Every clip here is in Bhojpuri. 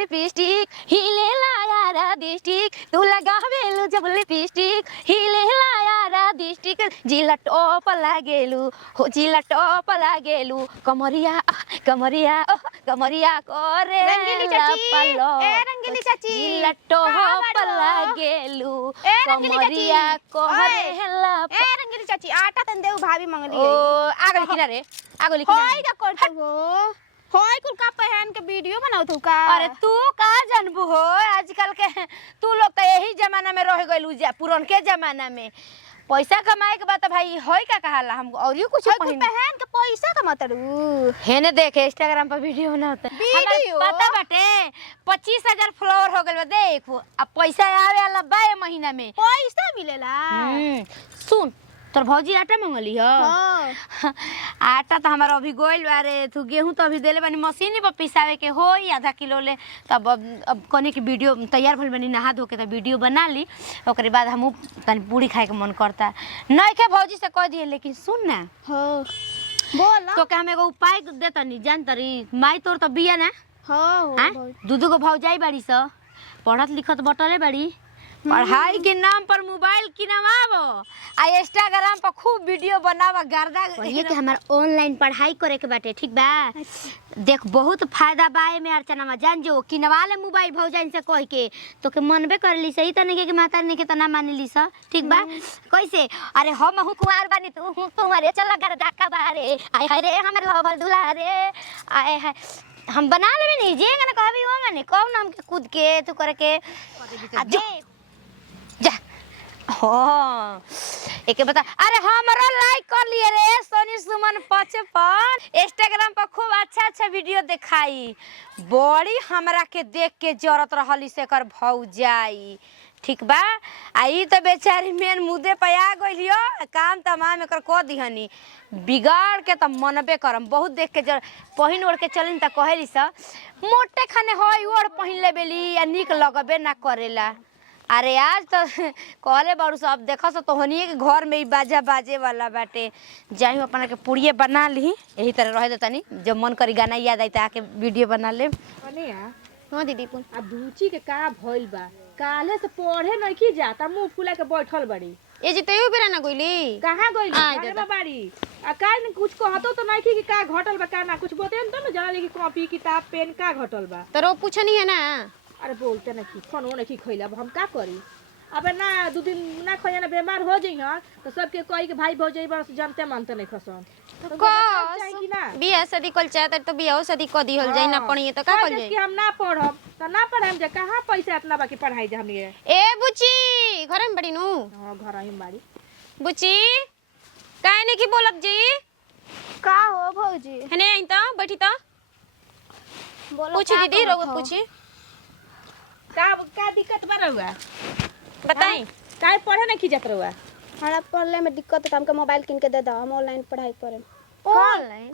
लिपस्टिक हिलेला यारा डिस्ट्रिक्ट तू लगावेलु जब लिपस्टिक हिलेला यारा डिस्ट्रिक्ट जिला टॉप लागेलु हो जिला टॉप लागेलु कमरिया कमरिया कमरिया करे रंगीली चाची ए रंगीली चाची जिला टॉप लागेलु कमरिया करे हेला ए रंगीली चाची आटा तन देऊ भाभी मंगली ओ आगल किनारे आगल किनारे होय का करत हो होय कुल का पहन के वीडियो बनावत हो का अरे तू का जानबू हो आजकल के तू लोग तो यही जमाना में रह गइलू पुरन के जमाना में पैसा कमाए के बात भाई होय का कहाला हम और ये कुछ पहन के पैसा कमातरू हेने देखे इंस्टाग्राम पर वीडियो ना होता वीडियो पता बाटे 25,000 फॉलोअर हो गइल देख अब पैसा आवे वाला बा महीना में पैसा मिलेला सुन तोर भौजी आटा मंगली हो हां आटा तो हमारा अभी गोइल अरे तू गेहूं तो अभी देले बानी मशीन पर पिसावे के होई आधा किलो ले तब अब कोने की वीडियो तैयार भइल बानी नहा धो के त वीडियो बना ली ओकरे बाद हम तनी पूरी खाए के मन करता नहीं के भौजी से कह दिए लेकिन सुन ना हां बोल तो के हम एगो उपाय देतनी जान तरी माई तोर तो बिया ना हां दूधू को भौजाई बाड़ी स पढ़त लिखत बटले बाड़ी पढ़ाई के नाम पर मोबाइल किनवावो आ इंस्टाग्राम पर खूब वीडियो बनावा गर्दा ये कि हमार ऑनलाइन पढ़ाई करे के बाटे ठीक बा देख बहुत फायदा बाए में अर्चना में जान जो किनवा ले मोबाइल भौजाइन से कह के तो के मनबे करली सही त नहीं के माता नहीं के त ना मानली स ठीक बा कैसे अरे हम हूं कुमार बानी तू हूं तुम्हारे चल गर्दा का बारे आय हाय रे हमर लवल दुला रे आय हाय हम बना लेबे नहीं जे ना कहबी होगा नहीं कौन नाम के कूद के तू करे के जा हाँ एक बता अरे हमारा लाइक कर लिए रे सोनी सुमन 55 इंस्टाग्राम पर खूब अच्छा वीडियो दिखाई बड़ी हमरा के देख के जरूरत रहली से कर भौजाई ठीक बा आई तो बेचारी मेन मुद्दे पे आ गइलियो काम तमाम एकर को दिहनी बिगाड़ के त मनबे करम बहुत देख के पहिन ओढ़ के चलिन त कहेली स मोटे खाने होई ओढ़ पहिन ले बेली या निक लगबे ना करेला अरे आज तो कहले बारू सब देखो तो तोहनी के घर में ही बाजा बाजे वाला बाटे जाई अपना के पुड़िए बना ली यही तरह रह देतनी जब मन करी गाना याद आई त आके वीडियो बना ले अने हां दीदी पुन अब बुची के का भइल बा काले से पढ़े नहीं की जाता मुंह फुला के बैठल बड़ी ए जी तयू बेरा ना गइली कहां गइली अरे बा बाड़ी आ काल ने कुछ कहतो तो नहीं की का घटल बा का ना कुछ बतेन तो ना जाना कि कॉपी किताब पेन का घटल बा तरो पूछनी है ना अरे बोलते ना कि फोन नहीं खइला अब हम का करी अब ना दो दिन ना खइया ना बीमार हो जई हां तो सबके कहि के भाई भौजाई बस जानते मानते नहीं खसन तो बियाह शादी कल चाहत तो बियाह शादी क दी होल जाई ना पढ़िए तो का कल जाई कि हम ना पढ़ब त ना पढ़म जे कहां पैसा इतना बाकी पढ़ाई जे हमनी ए बुची घर में बड़ी नु हां घर ही बाड़ी बुची काहे नहीं की बोलब जी का हो भौजी हने आई त बैठी त बोलो पूछ दीदी रोग पूछी का दिक्कत बा रहुआ बताई काहे पढ़े नहीं खिजत रहुआ हमरा पढ़ले में दिक्कत है हमके मोबाइल किन के दे दो हम ऑनलाइन पढ़ाई करें ऑनलाइन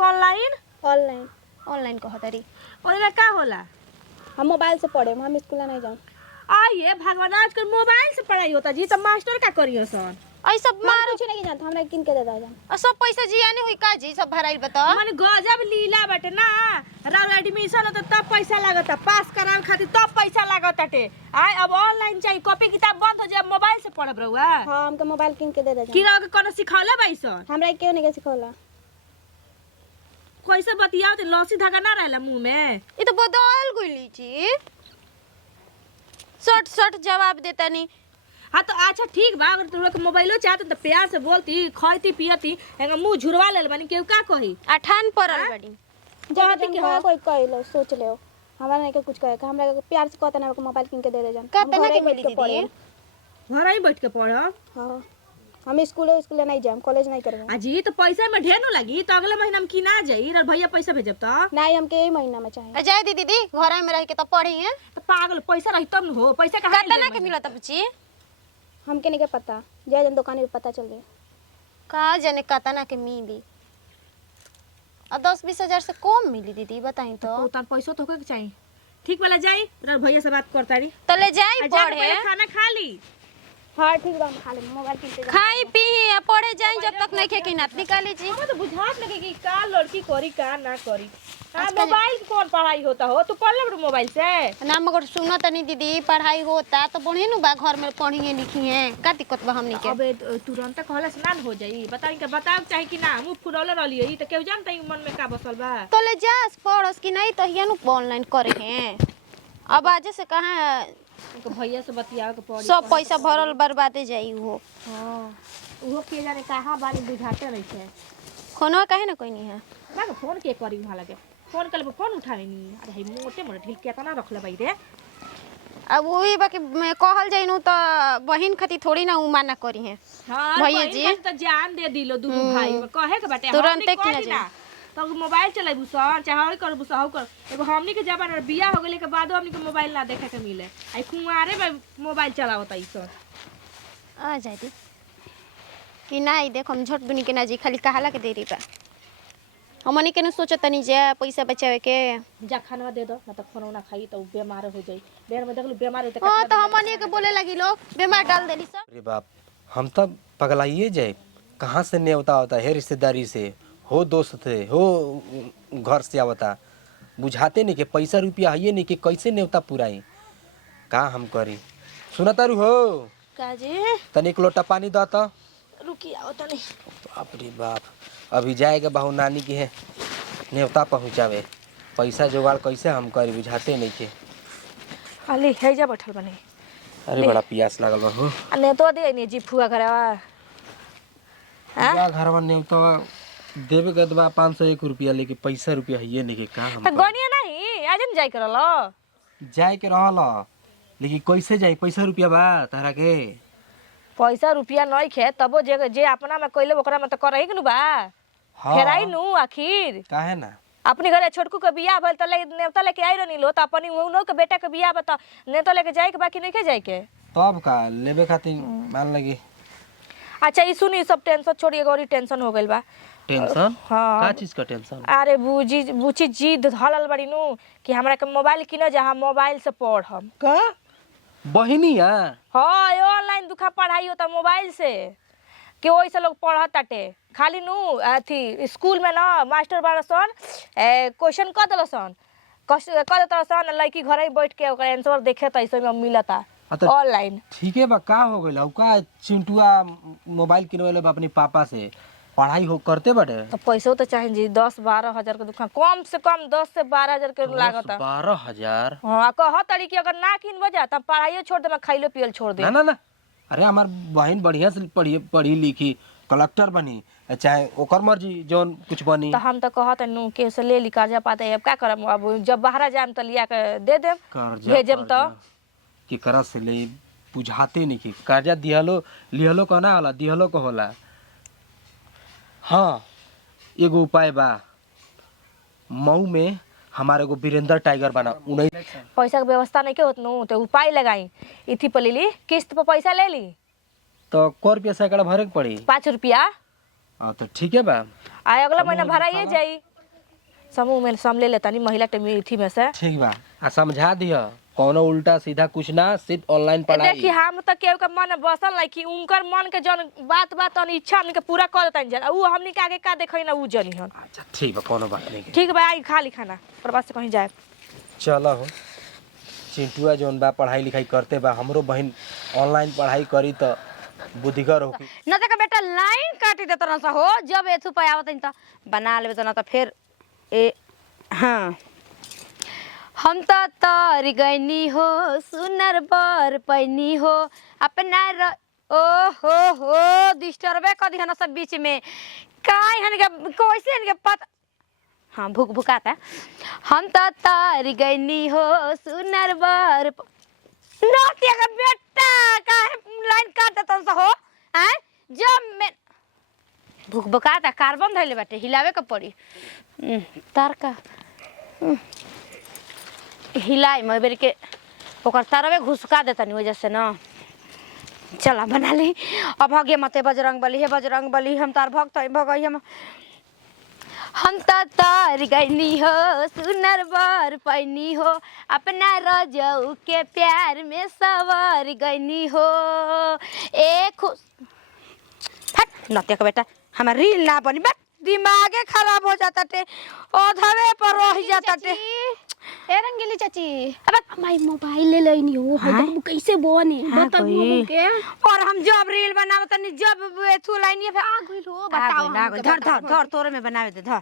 कौन लाइन ऑनलाइन ऑनलाइन कहतरी ओला का होला हम मोबाइल से पढ़े हम स्कूल नहीं जाऊं आइए भगवान आजकल मोबाइल से पढ़ाई होता जी तो मास्टर का करियो सन आई सब मार कुछ नहीं जानता हमरा किन के दे दो और सब पैसा जी आने हुई का जी सब भराइल बता मन गजब लीला बाटे ना राउर एडमिशन होता तब पैसा लागता पास करावे खातिर तब पैसा लागताटे आय अब ऑनलाइन चाहिए कॉपी किताब बंद हो जाए मोबाइल से पढ़ब रहुआ हां हमके मोबाइल किन के दे दो कि के कोनो सिखौले बैसन हमरा क्यों नहीं के सिखौला कैसे बतियाओ ते लौसी धागा ना रहला मुंह में ये तो बदल गइली जी सट जवाब देता नहीं हाँ तो अच्छा ठीक बा अगर तोहरा के मोबाइलो चाहत तो प्यार से बोलती खइती पियती एंगा मुंह झुरवा लेल बानी केहू का कही अठान परल बड़ी जहां कि हां कोई कह लो सोच ले हमरा नहीं के कुछ कहे का हमरा के प्यार से कहता ना मोबाइल किन के दे दे जान कहते ना कि मिली दीदी घर ही बैठ के पढ़ब हां हम स्कूल नहीं जाम कॉलेज नहीं करब अजी तो पैसा में ढेर न लगी तो अगले महीना में की ना जाई रे भैया पैसा भेजब त नहीं हमके यही महीना में चाहिए अजय दीदी घर में रह के तो पढ़ी है तो पागल पैसा रही तब न हो पैसा कहां कहते ना कि मिलत बच्ची हमके नहीं के पता जय जन दुकान पे पता चल गया का जाने कहता ना कि मिली और 10-20 हजार से कम मिली दीदी बताई तो तब पैसा तो के चाहिए ठीक वाला जाई रे भैया से बात करता री तो ले जाई पढ़े खाना खा ली हाँ ठीक बा, हम खा लेंगे, मोबाइल किनते जाएं। खाई पी आ पढ़े जाई जब तक नहीं खे कि नात निकाली जी। हमें तो बुझात लगे कि का लड़की करी का ना करी। हाँ, आजकल- मोबाइल से कौन पढ़ाई होता हो? तू पढ़ ले बड़ू मोबाइल से? ना मगर सुनो तनी दीदी पढ़ाई होता तो बढ़िया नु बा, घर में पढ़िए लिखी है का दिक्कत बा हमनी के। अबे तुरंत कहला से ना हो जाई। बताई के बताओ चाहे कि ना मुंह फुलौले रहलिए ई त केहू जानता ही मन में का बसल बा। तो ले जास पढ़स कि नहीं तो हिया नु ऑनलाइन करे हैं। अब आज से कहाँ उनके भैया से बतियाओ के पड़ी। सब पैसा भरल बर्बादे जाई हो। हां उहो के जाने कहां बानी बुझाते रही है। कोनो काहे ना कोई नहीं है। ना के फोन के करी वहां लगे। फोन कल फोन उठावे नी। अरे हे मोटे मोटे ढील केतना रखले बाई रे। अब वही बाकी मैं कहल जाई नु तो बहिन खाती थोड़ी ना उमाना करी है। हां भैया जी। तो जान दे दिलो दुनु भाई में कहे के बाटे तुरंते की ना जाए। तो मोबाइल चलाइबू सन चाहे कर बुसा कर एगो हमनी के जमाना में बियाह हो गेले के बादो हमनी के मोबाइल ना देखे के मिले। आई कुंवारे में मोबाइल चलावत आई सन। आ जाई दी कि नहीं देख हम झट दुनी के ना जी खाली कहाला के देरी बा। हमनी के न सोचत तनी जे पैसा बचावे के। जा खाना दे दो ना तो खाना ना खाई तो बीमार हो जाई। बेर में देखलू बीमार होते हां तो हमनी के बोले लगी लोग बीमार डाल देली सब। अरे बाप, हम तब पगलाइए जाए। कहाँ से न्योता होता है रिश्तेदारी से, हो दोस्त थे, हो घर से आवता। बुझाते नहीं कि पैसा रुपया है नहीं कि कैसे न्योता पुराई। का हम करी? सुना तारू हो का जी तनिक लोटा पानी दा तो। रुकी आओ तनी। बाप रे बाप, अभी जाएगा बहू नानी की है न्योता पहुँचावे। पैसा जुगाड़ कैसे हम करी बुझाते नहीं के। खाली है जा बैठल बने। अरे बड़ा प्यास लागल बा हो। ने तो दे नी जी फुआ करवा। पूरा घरवा न्योता देवे के दबा 501 रुपया लेके पैसा रुपया है नहीं के का हम तो करी? गनिया नहीं आज न जाई करलो। जाए के रहल लेकिन कैसे जाई? पैसा रुपया बा तारा के? पैसा रुपया नहीं खे तबो जे जे अपना में कइले ओकरा में तो करही के नु बा। हाँ। फेराई नु आखिर काहे ना? अपने घरे छोटकू के बियाह भइल त ले नेवता लेके आई रहनी लो त अपनी उनो के बेटा के बियाह बता नेवता लेके जाए के बाकी नहीं के जाए के। तब का लेबे खातिर मान लगी अच्छा ई सुनी सब टेंशन छोड़िए गौरी टेंशन हो गइल बा। टेंशन। हाँ। का चीज का टेंशन? अरे बूची जिद धलल बड़ी नु कि हमरा के मोबाइल किन जा हम मोबाइल से पढ़म। का बहिनिया? हाँ ऑनलाइन दुखा पढ़ाई होता मोबाइल से कि वैसे लोग पढ़त ताटे खाली नु अथी स्कूल में ना मास्टर बारसन क्वेश्चन क देलसन क देतसन लड़की घरे बैठ के ओकर आंसर देखे त ऐसे में मिलता तो ऑनलाइन। ठीक है बा, का हो गइल? का चिंटुआ मोबाइल किनवेले बा अपने पापा से, पढ़ाई हो करते बाटे। तो पैसो तो चाहिए जी 10-12 हजार के दुकान कम से कम 10 से 12 हजार के लागता। 12,000? हाँ कह तड़ी कि अगर ना किन बजा तब पढ़ाइयो छोड़ दे खाइलो पियल छोड़ दे। ना ना ना, अरे हमार बहन बढ़िया से पढ़ी लिखी कलेक्टर बनी चाहे ओकर मर्जी जौन कुछ बनी। तो हम तो कहत नु के से ले ली कर्जा पाते अब का करम अब जब बाहर जाम तो लिया के दे देम भेजम तो कि करा से ले बुझाते नहीं कि कर्जा दिहलो लिहलो कहना होला दिहलो को होला। हाँ एगो उपाय बा, मऊ में हमारे एगो वीरेंद्र टाइगर बना उन्हीं पैसा के व्यवस्था नहीं के होत नु तो उपाय लगाई इथी पर ली किस्त पर पैसा ले ली तो कै रुपया सैकड़ा भरे के पड़ी। 5 रुपया हाँ तो ठीक है बा, आ अगला महीना भराइए जाई समूह में सम ले लेता नहीं महिला टीम इथी में से। ठीक बा। आ समझा दिया कौनो उल्टा सीधा कुछ ना, सिर्फ ऑनलाइन पढ़ाई। देखी हम तो केहू के मन बसल नहीं कि उनकर मन के जन बात और इच्छा हमनी के पूरा कर देता जन उ हमनी के आगे का देखई ना उ जनी हन। अच्छा ठीक बा, कोनो बात नहीं के। ठीक बा आई खा ली खाना प्रवास से कहीं जाए। चलो हो चिंटुआ जौन बा पढ़ाई लिखाई करते बा, हमरो बहन ऑनलाइन पढ़ाई करी तो बुद्धिगर होगी। न त बेटा लाइन काटी देत न हो जब एथु पे आवत त बना लेबे त न त फिर ए हाँ हम तो तर गईनी हो सुनर बर पैनी हो अपना ओ हो डिस्टर्बे कर दिहन सब बीच में काई हन के कैसे हन के पता। हाँ भूख भुकाता हम तो तर गईनी हो सुनर बर नोटिया का बेटा काहे लाइन काट देत हो हैं जब मैं भूख भुकाता कार्बन धइले बाटे हिलावे के पड़ी तार का हिलाई मगर के ओकर तरवे घुसका देतनी वजह से ना। चला बना ली अब भगे मते बजरंग बली हे बजरंग बली हम तार भक्त है भगई हम हम तो तर गईनी हो सुनर बर पैनी हो अपना रजऊ के प्यार में सवर गईनी हो एक फट नतिया का बेटा हमार रील ना बनी बट दिमागे खराब हो जाता टे ओधवे पर रह जाता टे ए रंगीली चाची अब माई मोबाइल ले लेनी हो हम कैसे बने बताओ के और हम जब रील बनावत तनी जब एथु लाइन फिर आ गई हो बताओ धर धर धर तोरे में बनावे दे धर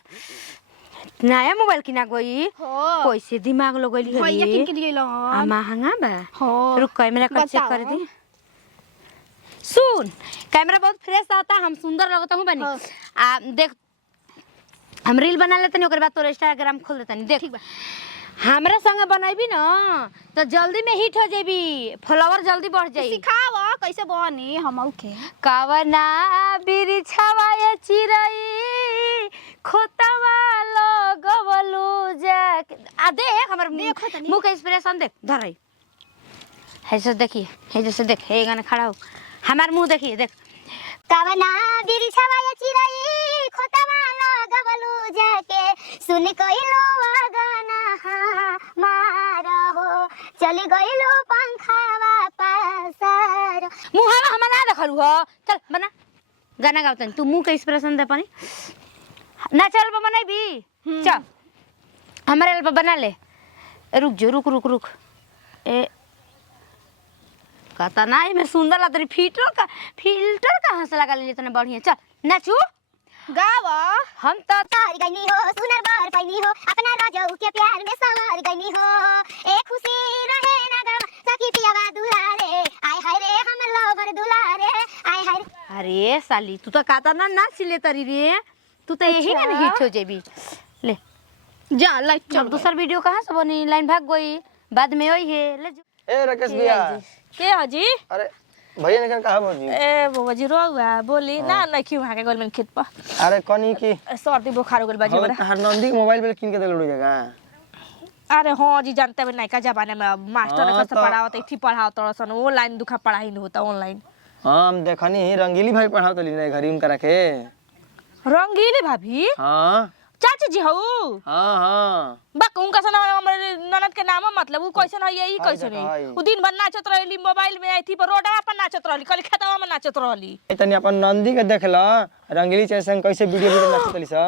नया मोबाइल किना गई हो कैसे दिमाग लगैली है भैया किन के लिए लो आ महंगा बा हो रुक कैमरा का चेक कर दी सुन कैमरा बहुत फ्रेश आता हम सुंदर लगता हूं बनी आ देख हम रील बना लेते नहीं ओकर बाद तोर इंस्टाग्राम खोल देता नहीं देख हमरा संग बनाईबी ना तो जल्दी में हिट हो जेबी फॉलोवर जल्दी बढ़ जाई सिखाओ कैसे बनी हमऊ के कवना बिरिछवा ये चिरई खोतवा लगवलू जा आ देख हमर देखो तनी। मुंह के एक्सप्रेशन देख धरई है से देखिए है जैसे देख हे गाना खड़ा हो हमार मुंह देखिए देख कवना बिरिछवा या चिरई खोतवा लगवलू जाके सुन कइलो गाना मारो चली गइलो पंखावा पासर मुंह हमार ना देखलू हो चल बना गाना गाओ तनी तू मुंह के एक्सप्रेशन दे पानी ना चल बनाईबी चल हमारे एल्बम बना ले रुक जो रुक रुक रुक ए कहता नहीं मैं सुंदर लग रही फिल्टर कहाँ से लगा ले इतना बढ़िया चल नाचू गावा हम तो तार गईनी हो सुनर बर पैनी हो अपना राजऊ के प्यार में सवार गईनी हो ए खुशी रहे ना गम सखी पियावा दुलारे आय हाय रे हम लोभर दुलारे आय हाय रे। अरे साली तू तो कहता ना नाच ले तरी रे तू तो यही ना हिट हो जेबी ले जा लाइट चल दूसरा वीडियो कहाँ से बनी लाइन भाग गई बाद में वही है ले जो ए राकेश भैया के हजी अरे भैया ने कहा बोली ए बाबा जी रोवा बोली ना ना क्यों वहां के गोल में खेत पर अरे कनी की सर्दी बुखार हो गेल बाजी हो बड़ा तहर नंदी के मोबाइल पे किन के देल उड़ेगा अरे हाँ जी जानते हैं नयका जमाने में मास्टर ने हाँ, कैसे तो- पढ़ावत थी पढ़ावत सन ऑनलाइन दुखा पढ़ाई नहीं होता ऑनलाइन हां हम देखनी रंगीली भाई पढ़ाओ तो लीने घरी उनका रखे रंगीली भाभी हां चाची जी हऊ हां हां बक उनका सना हमरे ननद के नाम मतलब उ कैसन है यही कैसन देखा है है। उ दिन भर नाचत रहली मोबाइल में आई थी पर रोडवा पर नाचत रहली कल खेतवा में नाचत रहली तनी अपन नंदी के देख ल रंगीली जैसन कैसे वीडियो नाचतली सा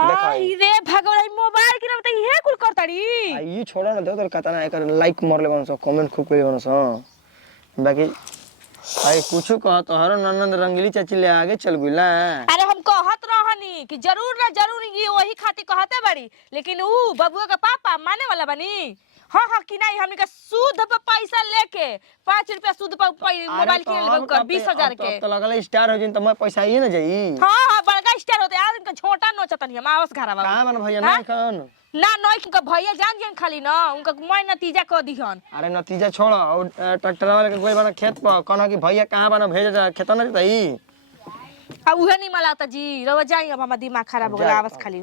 देखा आई रे भगवान मोबाइल के नाम त इहे कुल करतड़ी आई छोड़ा ना दे तो कहता ना एकर लाइक मार ले बनसो कमेंट खूब करे बनसो बाकी आई कुछ कह तो हर ननद रंगीली चाची ले आगे चल गुला अरे हम कहत रहनी कि जरूर ना जरूर ये वही खातिर कहते बड़ी लेकिन ऊ बबुआ का पापा माने वाला बनी हाँ हाँ कि नहीं हमने का सूद पे पैसा लेके 5 रुपया सूद पे मोबाइल किन लेबे कर 20,000 के तो लगल स्टार हो जिन त मैं पैसा आइए ना जाई हाँ हाँ बड़का स्टार होते आज इनका छोटा नोचतनी हम आवस घरा बाबू कहां मन भैया हाँ? नहीं कौन ना नई उनका भैया जान जान खाली ना उनका मैं नतीजा क दिहन अरे नतीजा छोड़ और ट्रैक्टर वाले के कोई बना खेत पर कहना कि भैया कहां बना भेज जा खेत ना रहता ही अब उहे नहीं मलाता जी रवा जाई अब हमार दिमाग खराब हो गया आवस खाली